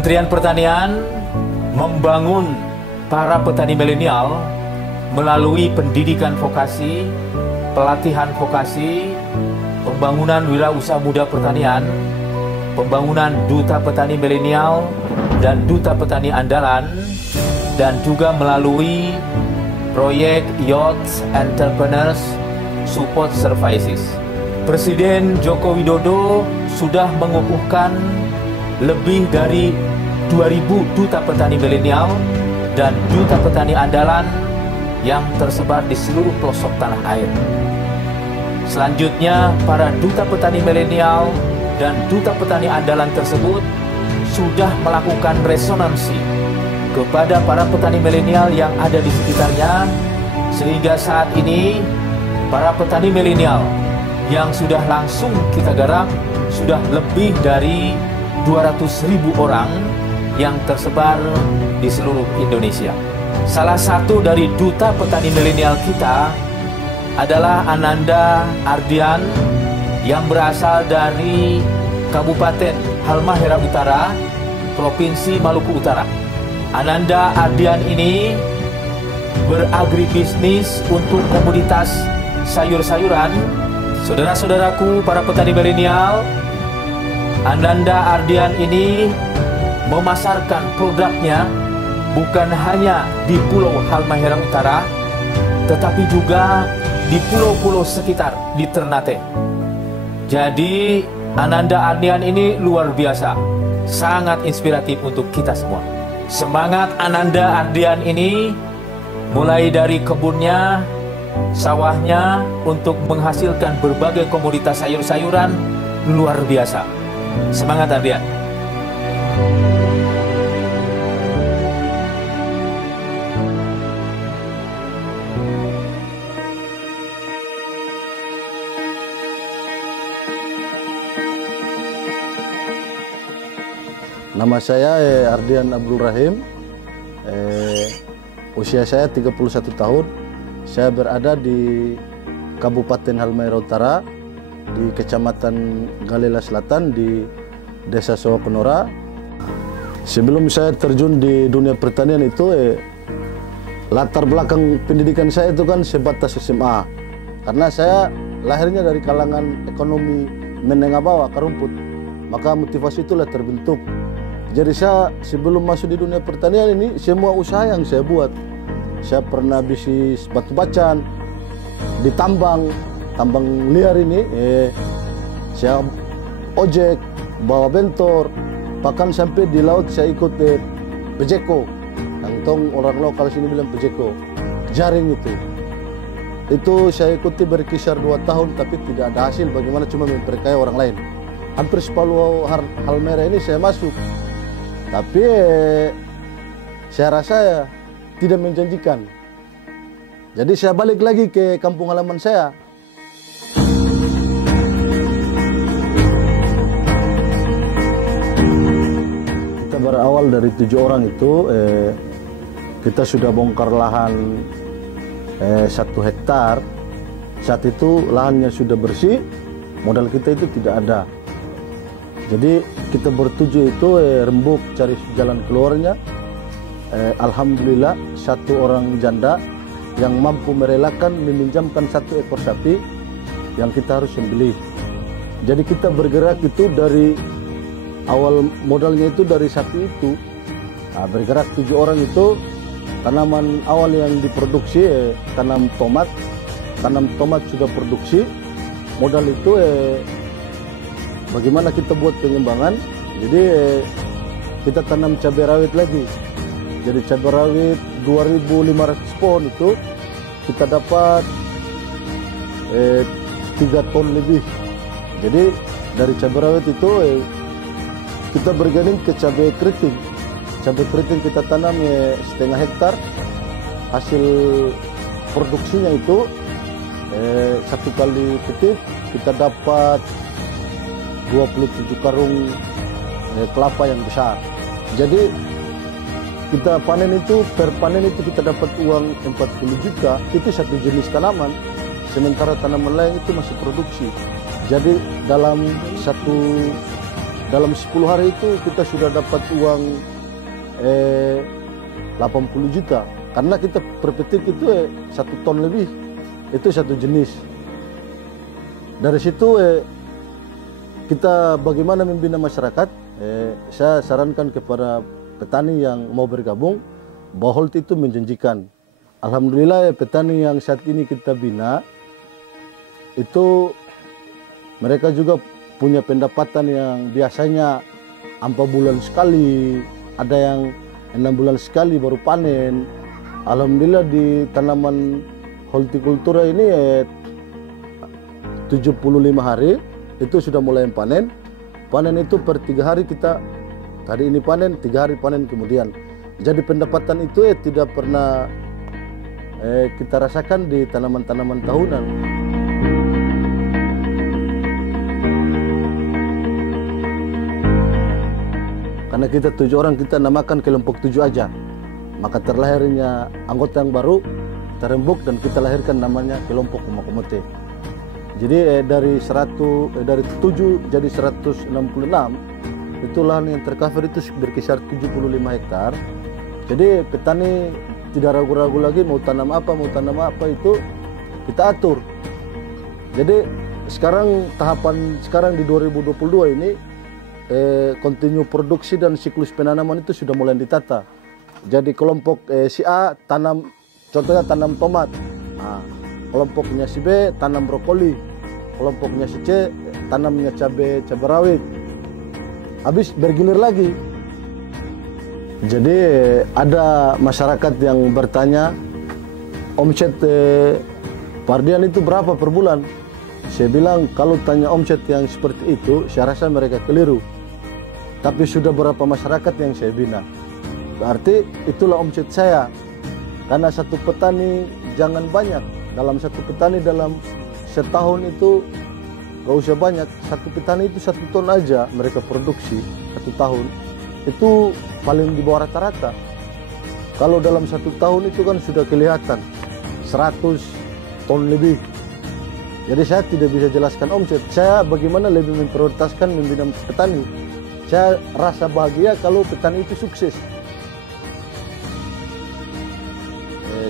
Kementerian Pertanian membangun para petani milenial melalui pendidikan vokasi, pelatihan vokasi, pembangunan wirausaha muda pertanian, pembangunan duta petani milenial dan duta petani andalan, dan juga melalui proyek Youth Entrepreneurs Support Services. Presiden Joko Widodo sudah mengukuhkan lebih dari 2.000 duta petani milenial dan duta petani andalan yang tersebar di seluruh pelosok tanah air. Selanjutnya, para duta petani milenial dan duta petani andalan tersebut sudah melakukan resonansi kepada para petani milenial yang ada di sekitarnya, sehingga saat ini para petani milenial yang sudah langsung kita garap sudah lebih dari 200.000 orang yang tersebar di seluruh Indonesia. Salah satu dari duta petani milenial kita adalah Ananda Ardian yang berasal dari Kabupaten Halmahera Utara, Provinsi Maluku Utara. Ananda Ardian ini beragribisnis untuk komoditas sayur-sayuran. Saudara-saudaraku, para petani milenial, Ananda Ardian ini memasarkan produknya bukan hanya di Pulau Halmahera Utara, tetapi juga di pulau-pulau sekitar di Ternate. Jadi Ananda Ardian ini luar biasa, sangat inspiratif untuk kita semua. Semangat Ananda Ardian ini mulai dari kebunnya, sawahnya untuk menghasilkan berbagai komoditas sayur-sayuran luar biasa. Semangat Ardian. Nama saya Ardian Abdul Rahim. Usia saya 31 tahun. Saya berada di Kabupaten Halmahera Utara, di Kecamatan Galela Selatan, di Desa Sowakonora. Sebelum saya terjun di dunia pertanian itu, latar belakang pendidikan saya itu kan sebatas SMA. Karena saya lahirnya dari kalangan ekonomi menengah bawah ke rumput, maka motivasi itulah terbentuk. Jadi saya sebelum masuk di dunia pertanian ini, semua usaha yang saya buat. Saya pernah bisnis batu bacan, di tambang liar ini, saya ojek, bawa bentor, bahkan sampai di laut saya ikut pejeko, yang tong orang lokal sini bilang pejeko, jaring itu saya ikuti berkisar 2 tahun, tapi tidak ada hasil. Bagaimana cuma memperkaya orang lain. Hampir separuh Halmahera ini saya masuk, tapi saya rasa tidak menjanjikan. Jadi saya balik lagi ke kampung halaman saya. Kita berawal dari 7 orang itu, kita sudah bongkar lahan 1 hektar. Saat itu lahannya sudah bersih, modal kita itu tidak ada. Jadi kita bertujuh itu rembuk cari jalan keluarnya. Alhamdulillah 1 orang janda yang mampu merelakan meminjamkan 1 ekor sapi yang kita harus sembelih. Jadi kita bergerak itu dari awal modalnya itu dari sapi itu. Nah, bergerak 7 orang itu, tanaman awal yang diproduksi tanam tomat sudah produksi. Modal itu bagaimana kita buat pengembangan. Jadi kita tanam cabai rawit lagi. Jadi cabai rawit 2.500 pohon itu kita dapat 3 ton lebih. Jadi dari cabai rawit itu kita berganti ke cabai keriting. Cabai keriting kita tanam 1,5 hektar. Hasil produksinya itu 1 kali petik kita dapat 27 karung kelapa yang besar. Jadi kita panen itu, per panen itu kita dapat uang 40 juta, itu 1 jenis tanaman. Sementara tanaman lain itu masih produksi. Jadi dalam 1 dalam 10 hari itu kita sudah dapat uang 80 juta. Karena kita perpetik itu 1 ton lebih, itu satu jenis. Dari situ kita bagaimana membina masyarakat, saya sarankan kepada petani yang mau bergabung, bahwa Holti itu menjanjikan. Alhamdulillah petani yang saat ini kita bina, itu mereka juga punya pendapatan yang biasanya 4 bulan sekali, ada yang 6 bulan sekali baru panen. Alhamdulillah di tanaman hortikultura ini 75 hari itu sudah mulai panen. Panen itu per 3 hari kita, hari ini panen, 3 hari panen kemudian. Jadi pendapatan itu tidak pernah kita rasakan di tanaman-tanaman tahunan. Karena kita 7 orang, kita namakan kelompok 7 aja. Maka terlahirnya anggota yang baru, terembuk, dan kita lahirkan namanya kelompok Kumakomote. Jadi dari 7 jadi 166, itu lahan yang tercover itu berkisar 75 hektar. Jadi petani tidak ragu-ragu lagi mau tanam apa itu kita atur. Jadi tahapan sekarang di 2022 ini kontinu produksi dan siklus penanaman itu sudah mulai ditata. Jadi kelompok si A contohnya tanam tomat, kelompoknya si B tanam brokoli, kelompoknya si C tanamnya cabai rawit. Habis bergilir lagi. Jadi ada masyarakat yang bertanya, omset Pardian itu berapa per bulan? Saya bilang kalau tanya omset yang seperti itu, saya rasa mereka keliru. Tapi sudah berapa masyarakat yang saya bina. Berarti itulah omset saya. Karena satu petani jangan banyak. Dalam satu petani dalam setahun itu gak usah banyak. Satu petani itu 1 ton aja mereka produksi 1 tahun. Itu paling di bawah rata-rata. Kalau dalam 1 tahun itu kan sudah kelihatan 100 ton lebih. Jadi saya tidak bisa jelaskan omset. Saya bagaimana lebih memprioritaskan membina petani. Saya rasa bahagia kalau petani itu sukses.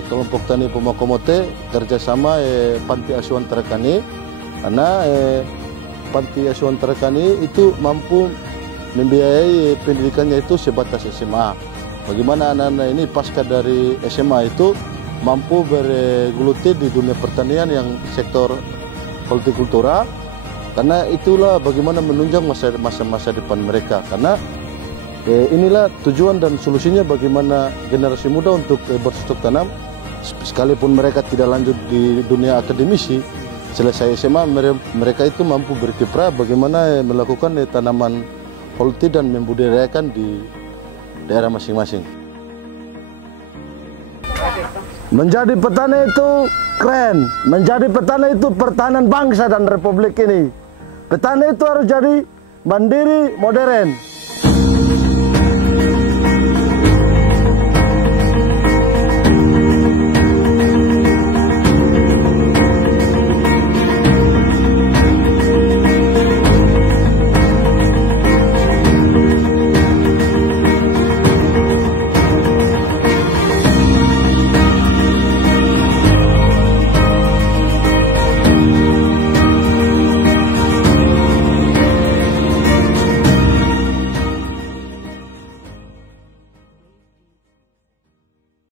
Kelompok Tani Kumakomote kerjasama Panti Asuhan Tarakani, karena Panti Asuhan Tarakani itu mampu membiayai pendidikannya itu sebatas SMA. Bagaimana anak-anak ini pasca dari SMA itu mampu bergeluti di dunia pertanian yang sektor hortikultura, karena itulah bagaimana menunjang masa depan mereka. Karena inilah tujuan dan solusinya bagaimana generasi muda untuk bercocok tanam, sekalipun mereka tidak lanjut di dunia akademisi, selesai SMA mereka itu mampu berkiprah bagaimana melakukan tanaman horti dan membudidayakan di daerah masing-masing. Menjadi petani itu keren, menjadi petani itu pertahanan bangsa dan republik ini. Petani itu harus jadi mandiri, modern.